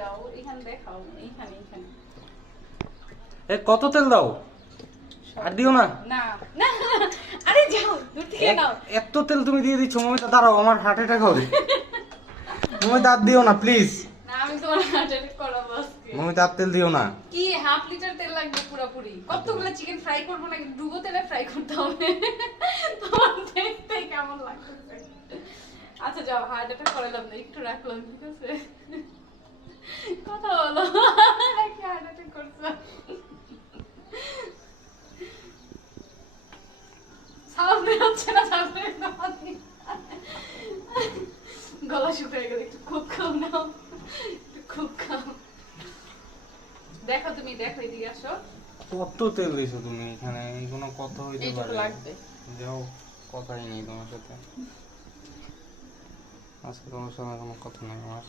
দাও এখানে দেখাও এইখানে এইখানে এ কত তেল দাও আর দিও না না না আরে যাও দূর থেকে নাও এত তেল তুমি দিয়ে দিচ্ছ মমিতা দাঁড়াও আমার হার্ট অ্যাটাক হবে মমিতা আর দিও না প্লিজ না আমি তোমার হার্ট অ্যাটাক করাবো আজকে মমিতা আর তেল দিও না কি হাফ লিটার তেল লাগবে পুরোপুরি কতগুলো চিকেন ফ্রাই করবো নাকি ডুবো তেলে ফ্রাই করতে হবে তোমার দেখতে কেমন লাগছে আচ্ছা যাও হার্ট অ্যাটাক করালাম না একটু রাখলাম ঠিক আছে কথা বলো নাকি হার্ট অ্যাটাক করছো সামনে হচ্ছে না সামনে গলা শুকিয়ে গেলে একটু খুব খাও নাও একটু খুব খাও দেখো তুমি দেখো এদিকে আসো কত তেল দিছো তুমি এখানে কোনো কথা হইতে এইটুকু পারে লাগবে যাও কথাই নেই তোমার সাথে আজকে তোমার সাথে কোনো কথা নেই আমার